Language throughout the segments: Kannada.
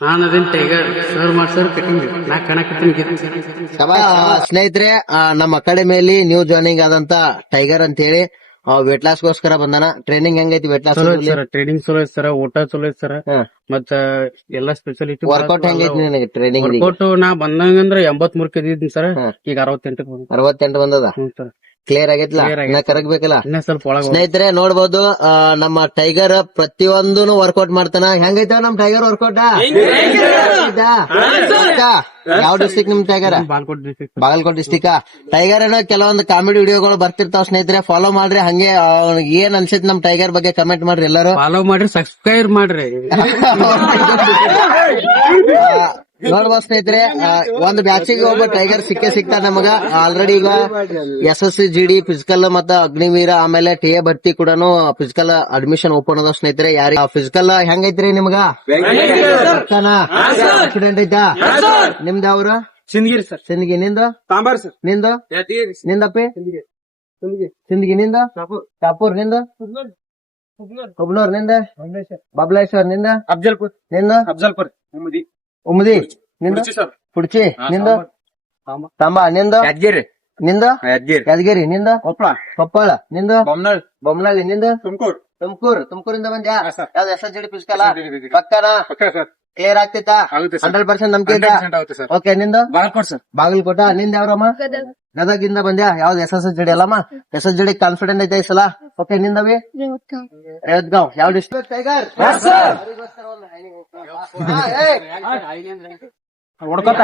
ನಾನು ಅದೇನ್ ಟೈಗರ್ ಸರ್ ಮಾಡ್ಸರ್ ಕಟಿಂಗ್ ನಾ ಕಣಕತ್ತೀನಿ ಸ್ನೇಹಿತರೆ ನಮ್ಮ ಅಕಾಡೆಮಿಯಲ್ಲಿ ನ್ಯೂ ಜಾಯ್ನಿಂಗ್ ಆದಂತ ಟೈಗರ್ ಅಂತ ಹೇಳಿ ವೇಟ್ ಲಾಸ್ ಗೋಸ್ಕರ ಬಂದಾನ. ಟ್ರೈನಿಂಗ್ ಹೆಂಗೈತಿ ವೇಟ್ ಲಾಸ್? ಚಲೋ ಐತಿ ಸರ್, ಟ್ರೈನಿಂಗ್ ಚಲೋ ಐತಿ ಸರ್, ಊಟ ಚಲೋ ಐತಿ ಸರ್, ಮತ್ತ ಎಲ್ಲಾ ಸ್ಪೆಷಾಲಿಟಿ. ವರ್ಕೌಟ್ ಹೆಂಗೈತಿ ನಿನಗೆ ಟ್ರೈನಿಂಗ್? ವರ್ಕೌಟ್ ನಾ ಬಂದಂಗಂದ್ರ 83 ಕೆಜಿ ಇದ್ದೀನಿ ಸರ್, ಈಗ 68 ಬಂದದ. ಹ್ಞೂ ಸರ್, ಕ್ಲಿಯರ್ ಆಗೈತ್ಲಾ? ಇನ್ನ ಕರಗ್ಬೇಕಲ್ಲ. ಇನ್ನ ಸ್ವಲ್ಪ ಒಳಗ. ಸ್ನೇಹಿತರೆ ನೋಡ್ಬೋದು, ನಮ್ಮ ಟೈಗರ್ ಪ್ರತಿಯೊಂದನು ವರ್ಕೌಟ್ ಮಾಡ್ತಾನ. ಹೆಂಗೈತ ನಮ್ ಟೈಗರ್ ವರ್ಕೌಟ್? ಯಾವ ಡಿಸ್ಟಿಕ್ ನಿಮ್ tiger? Balkot district. Bagalkote district. Tiger ಏನೋ ಕೆಲವೊಂದು ಕಾಮಿಡಿ ವಿಡಿಯೋಗಳು ಬರ್ತಿರ್ತಾವ ಸ್ನೇಹಿತರೆ, ಫಾಲೋ ಮಾಡ್ರಿ. ಹಂಗೆ ಅವ್ನಿಗೆ ಏನ್ ಅನ್ಸೈತಿ ನಮ್ ಟೈಗರ್ ಬಗ್ಗೆ ಕಮೆಂಟ್ ಮಾಡ್ರಿ ಎಲ್ಲರೂ. ಫಾಲೋ ಮಾಡ್ರಿ, ಸಬ್ಸ್ಕ್ರೈಬ್ ಮಾಡ್ರಿ. ನೋಡ್ಬೋದು ಸ್ನೇಹಿತರೆ, ಒಂದು ಬ್ಯಾಚಿಗೆ ಒಬ್ಬ ಟೈಗರ್ ಸಿಗ್ತಾ ನಮಗ. ಆಲ್ರೆಡಿ ಈಗ SSC GD ಫಿಸಿಕಲ್ ಮತ್ತ ಅಗ್ನಿವೀರ ಆಮೇಲೆ TA ಭರ್ತಿ ಕೂಡ ಫಿಸಿಕಲ್ ಅಡ್ಮಿಷನ್ ಓಪನ್ ಅದಾವ ಸ್ನೇಹಿತರೆ. ಯಾರಿಗೆ ಫಿಸಿಕಲ್ ಹೆಂಗೈತ್ರಿ ನಿಮ್ಗ? ಆಕ್ಸಿಡೆಂಟ್ ಐತಾ? ನಿಮ್ದ ಅವ್ರ? ಸಿಂದಗಿರಿ ಸರ್. ಸಿಂದಗಿ. ನಿಂದ? ತಾಂಬಾರ್ ಸರ್. ನಿಂದ? ನಿಂದಪ್ಪಿ? ಸಿಂದಗಿ. ನಿಂದ? ಶಾಪೂರ್. ನಿಂದ? ಹುಬ್ನೂರ್. ನಿಂದ? ಬಬಲೇಶ್ವರ್. ನಿಂದ? ಅಫ್ಜಲ್ಪುರ್. ನಿಂದ? ಅಫ್ಜಲ್ಪುರ್. ಉಮ್ದಿ. ನಿಂದ? ಪುಡ್ಚಿ. ನಿಂದ? ತಾಂಬಾ. ನಿಂದ? ಯಾದಗಿರಿ. ನಿಂದ? ಯಾದಗಿರಿ. ನಿಂದ? ಕೊಪ್ಪಳ. ನಿಂದ? ಬೊಮ್ಮನಹಳ್ಳಿ. ನಿಂದ? ತುಮಕೂರಿಂದ ಬಂದ್ಯಾ? ಯಾವ್ದು SSGD ಫಿಸಿಕಲ್ ಪಕ್ಕನಾ? ಕ್ಲಿಯರ್ ಆಗ್ತೈತಾ? 100% ನಂಬಿಕೆ ಐತಾ? ಓಕೆ. ನಿಂದ? ಬಾಗಲಕೋಟ. ನಿಂದ ಯಾವ್ರಮ್ಮ? ಗದಗಿಂದ ಬಂದ್ಯಾ? ಯಾವ್ದು SSGD ಅಲ್ಲಮ್ಮ? SSGD ಕಾನ್ಫಿಡೆಂಟ್ ಐತೆ ಈ ಸಲ? ಓಕೆ. ನಿಂದವಿ? ರೇವತ್ಗಾಂವ್. ಯಾವ ಡಿಸ್ಟ್ರಿಕ್ಟ್? ಟೈಗರ್ ಹೊಡ್ಕೋತ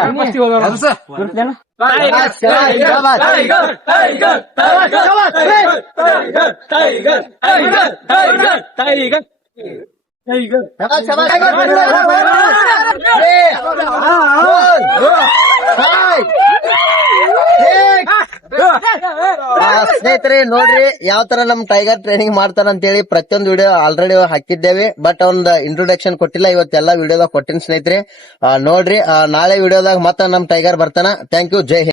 ಸ್ನೇಹಿತರೆ ನೋಡ್ರಿ ಯಾವ ತರ ನಮ್ ಟೈಗರ್ ಟ್ರೈನಿಂಗ್ ಮಾಡ್ತಾರ ಅಂತ ಹೇಳಿ ಪ್ರತಿಯೊಂದು ವಿಡಿಯೋ ಆಲ್ರೆಡಿ ಹಾಕಿದ್ದೇವೆ. ಬಟ್ ಒಂದ್ ಇಂಟ್ರೊಡಕ್ಷನ್ ಕೊಟ್ಟಿಲ್ಲ, ಇವತ್ತೆಲ್ಲಾ ವಿಡಿಯೋದಾಗ ಕೊಟ್ಟಿನಿ ಸ್ನೇಹಿತರೆ. ನೋಡ್ರಿ ನಾಳೆ ವಿಡಿಯೋದಾಗ ಮತ್ತ ನಮ್ ಟೈಗರ್ ಬರ್ತಾನ. Thank you. ಜೈ ಹಿಂದ್.